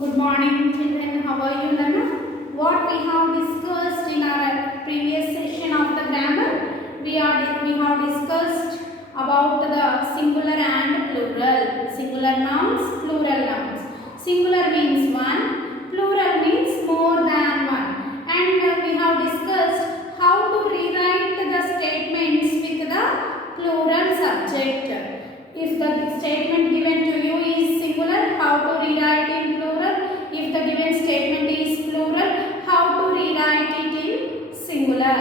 Good morning, children. How are you, Lana? What we have discussed in our previous session of the grammar, we have discussed about the singular and plural. Singular nouns, plural nouns. Singular means one, plural means more than one. And we have discussed how to rewrite the statements with the plural subject. If the statement given to you is singular, how to rewrite in plural? If the given statement is plural, how to rewrite it in singular?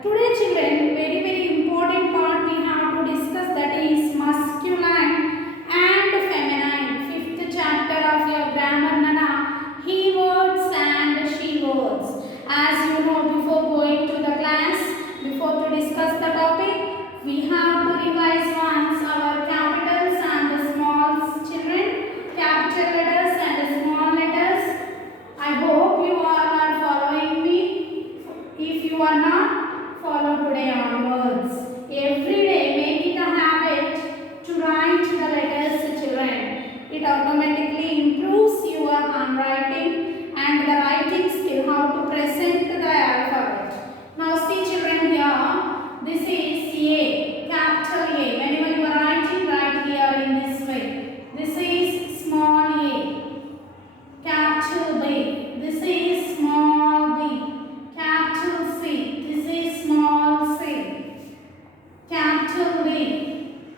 Today, children, very important part we have to discuss, that is masculine and feminine. Fifth chapter of your grammar, Nana. He words and she words. As you know, before going to the class, before to discuss the topic, we have to revise once our capitals and the small children, capital letters and the small letters. I hope you all are following me. If you are not, follow today onwards. Every day make it a habit to write the letters, children. It automatically improves your handwriting and the writing skill, how to present the alphabet. Now see, children, here, this is A, capital A. Whenever you are writing, write here in this way. This is small a, capital B. This is small b, capital C. This is small c, capital D.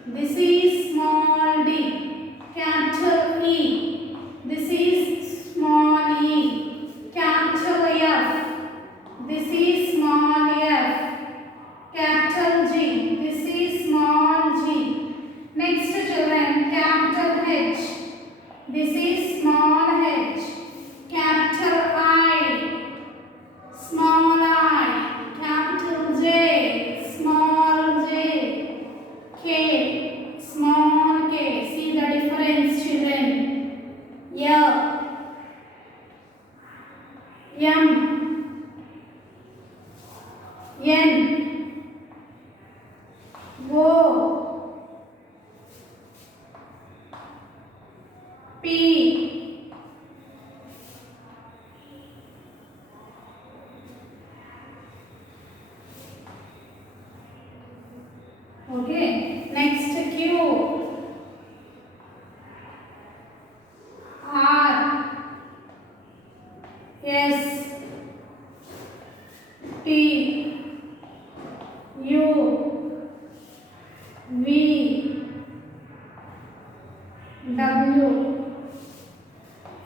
This is small d, capital E. This is small e, capital F. This is small f, capital G. This is small g. Next, children, capital H. This is small h, capital I, small I, capital J, small j, K, small k. See the difference, children. L, M, N, O, P, okay. Next, Q, R, S, T, U, V, W,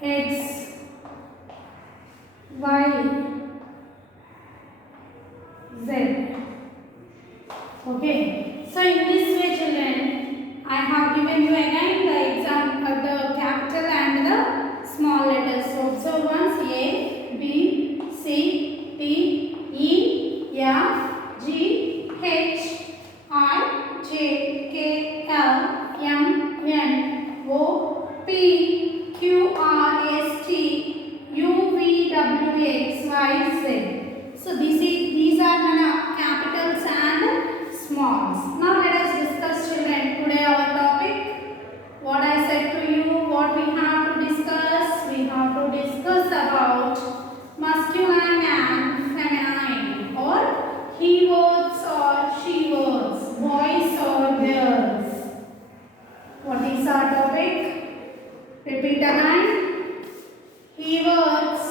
X, Y, Z. Okay. So in this way, children, I have given you again the example of the capital and the small letters. So observe once: A, B, C, T, E, F, G, H, I, J, K, L, M, N, O, P, Q, R, S, T, U, V, W, X, Y, Z. So these are the capitals and smalls. Now let us discuss, children, today our topic. What I said to you, what we have to discuss. We have to discuss about masculine and feminine, or he words or she words, boys or girls. What is our topic? Repeat again. He words,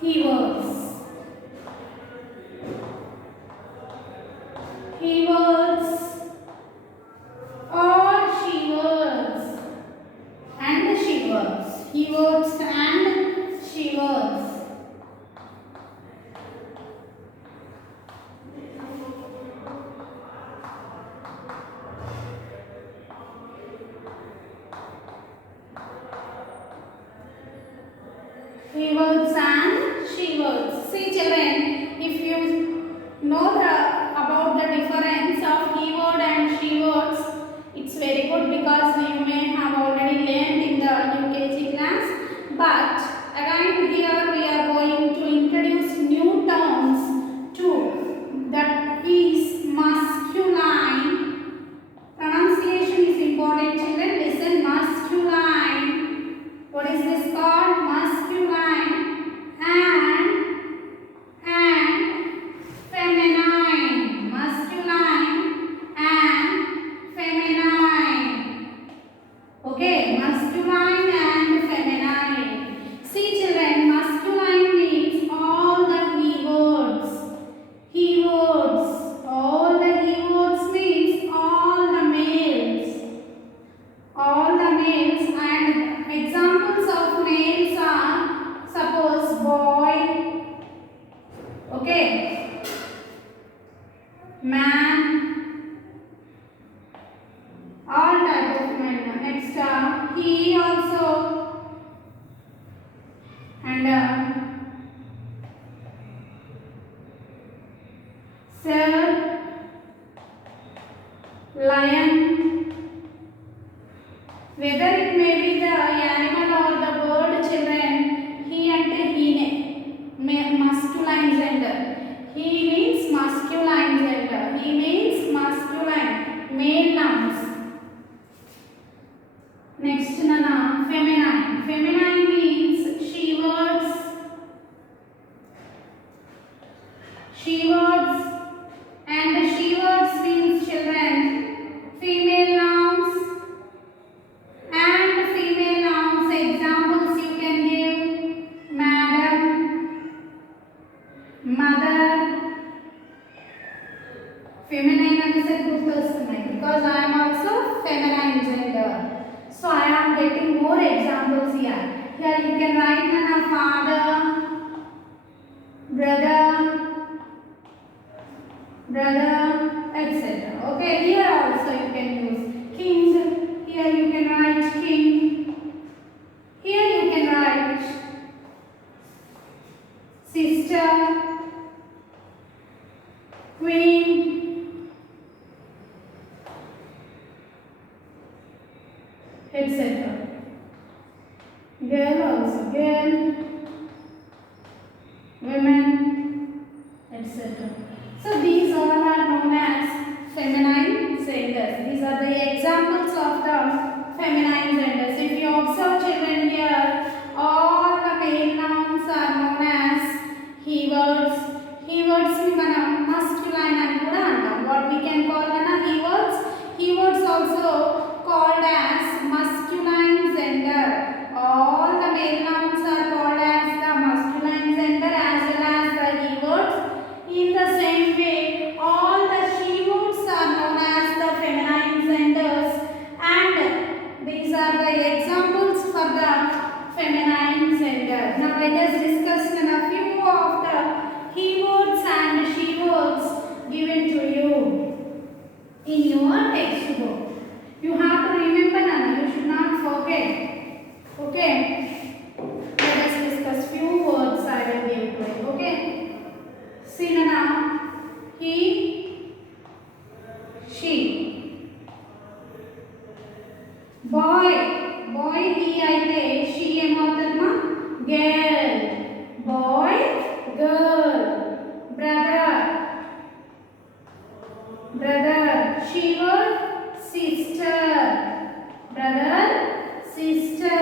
he words. He words or she words and she words. He words and she words. He words and she words. See, children, if you know about the difference of he word and she words, it's very good because you may have already learned in the UKG class. But again, here we are going to introduce new terms too. That is masculine. Pronunciation is important, children. Listen, masculine he also, and sir, lion. Whether it may be the animal or the bird, children, he and he masculine gender. He means masculine gender. He means masculine, male nouns. Next, Nana, feminine. Feminine means she words. She words, and she words means children, female nouns and female nouns. Examples you can give: madam, mother. Feminine and said because I am also feminine gender. So I am getting more examples here. Here you can write Nana, father, brother, etc. Okay, here also you can use king. Here you can write king. Here you can write sister, queen, etc. Girl also, girl, women, etc. So these all are known as feminine genders. These are the examples of the feminine genders. If you observe children here, all the male nouns are known as he words. He words we can masculine and kuda antam. What we can call he words. He words also called as masculine gender. All the male nouns are called as the masculine gender as well as the he words. In the same way, all the she words are known as the feminine genders, and these are the examples for the feminine gender. Now let us discuss a few of the he words and she words given to you in your textbook. You have to remember, Nana. You should not forget. Okay. Let us discuss few words I will give to you. Okay. See Nana. He, she. Boy he aite she emotadma girl. Boy, girl. Brother. She word sister. Brother, sister.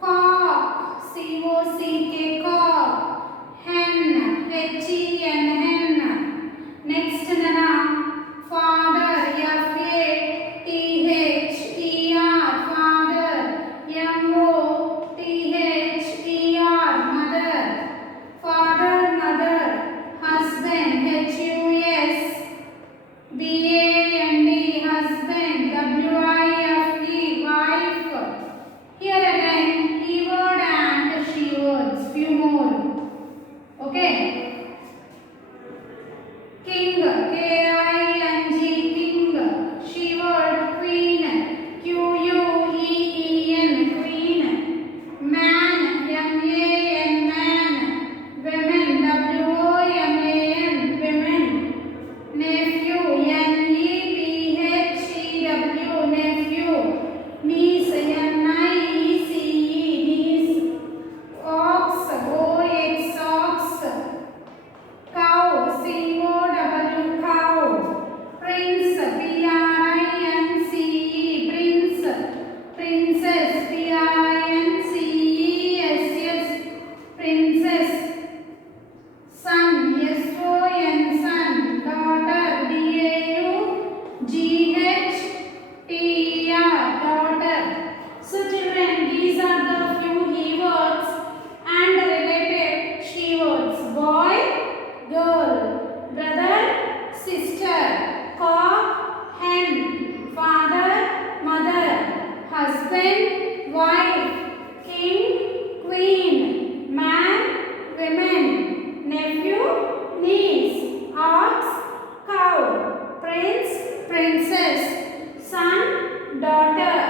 Cock, C-O-C-K, cock. Hen, H-E-N, hen. Next, Nana, father, F-A-T-H-E-R, father. M-O-T-H-E-R, mother. Father, mother. Husband, H-U-S. B-A-N-D, husband. W-I-F-E, wife. Here again, he word and she words. Few more. Okay. King, K-I-N-G, king. She word, queen. Q-U-E-E-N, queen. Man, M-A-N, man. Women, W-O-M-A-N, women. Nephew, N-E-P-H-E-W, nephew. Niece, N-I-E-C-E, niece. Ox, O-X, ox. Cow, C-O-W, cow. Prince, P-R-I-N-C-E, prince. Princess, P-R-I-N-C-E-S-S, princess. Son, S-O-N, son. Daughter, D-A-U-G-H-T-E-R, daughter. So children, these are the few he words and related she words. Boy, girl, brother, sister, cock, hen, father, mother, husband, wife, king, queen, man, women, nephew, niece, ox, cow, prince, princess, son, daughter.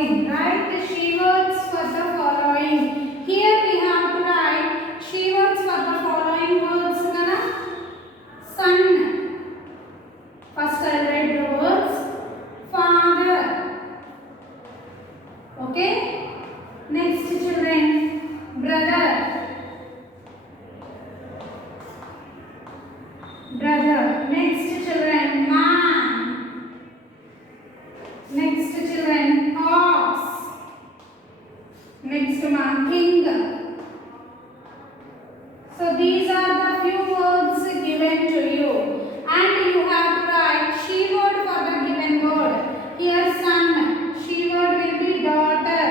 following. Write she words for the following. Here we have to write she words for the following words. Son. First I write the words father. Okay. Next children, brother. Brother. Next children, man. Next children, ox. Next one, king. So these are the few words given to you, and you have to write she word for the given word. Here son, she word will be daughter.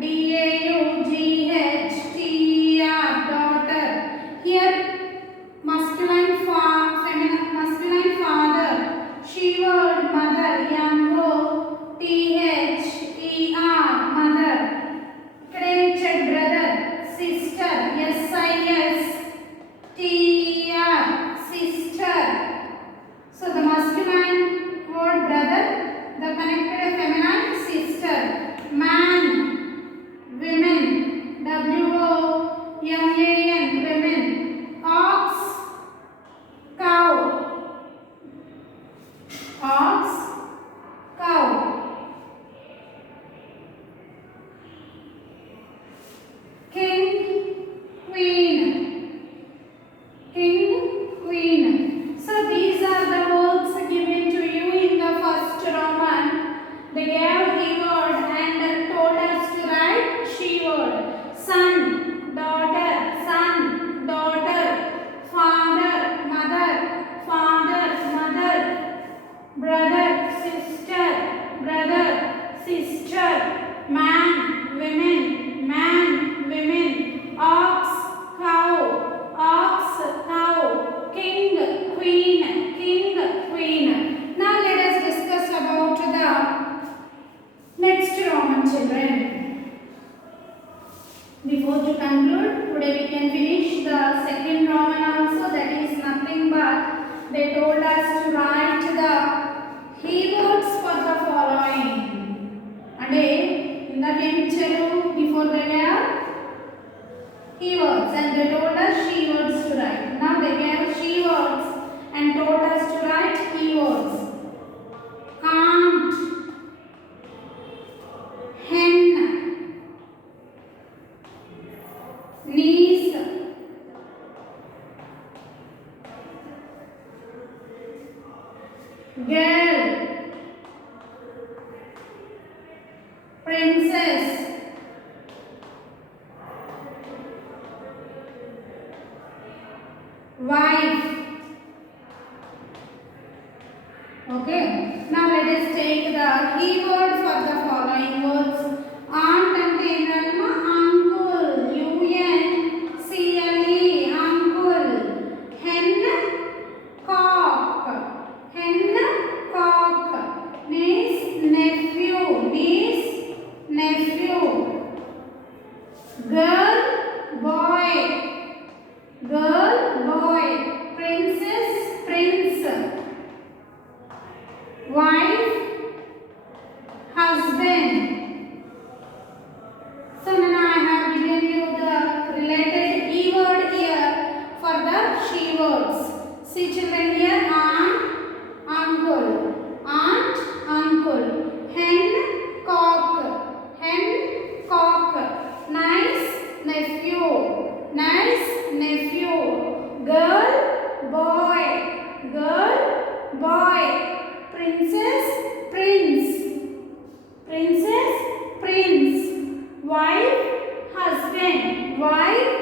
D-A-U-G-H-T-E-R, daughter. Here masculine feminine father. She word mother. M-O-T-H-E-R, mother. Credential brother. Sister. S-I-S-T-E-R, sister. So the masculine word brother, the connected feminine sister. Man. Women. W-O-M-A-N, women. Ox. Cow. Ox. Cow. King. Queen. King. Queen. So these are the words given to you in the first Roman. They gave he word and told us to write she word. Son, daughter, son, daughter, father, mother, father, mother, brother, sister, man, women, ox, cow, king, queen. Now let us discuss about the next Roman children. Before to conclude, today we can finish the second Roman also, that is nothing but they told us to write the keywords for the following. And in the game before they were keywords and they told us she words to write. Now they gave she words and told us to write keywords. Aunt, hen, niece, girl, princess, wife. Okay. Now let us take the keyword for the following words. Aunt ante enadma uncle. U-N-C-L-E, uncle. Hen, cock. Niece, nephew. Girl, boy. Princess, prince. Wife, husband. So now I have given you the related keyword here for the she words. See children here, aunt, uncle, hen, cock, nice, nephew, girl, boy. Princess, prince. Wife,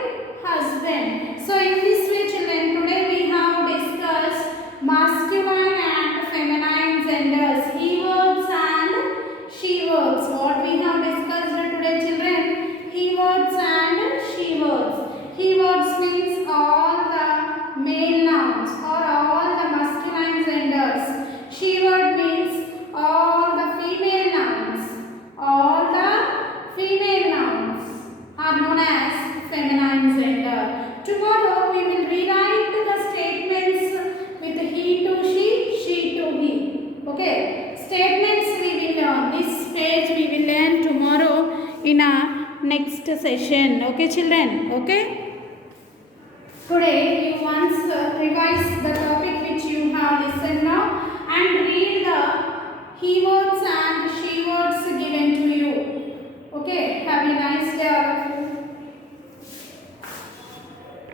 husband. So in this way children, today we have discussed masculine and feminine genders, he words and she words. What we have discussed today children? He words and she words. He words means all the male nouns or all the masculine genders. She word means all the female nouns. All the female nouns are known as feminine gender. Tomorrow we will rewrite the statements with he to she to he. Okay. Statements we will learn. This stage we will learn tomorrow in a next session. Okay children, okay. Today you once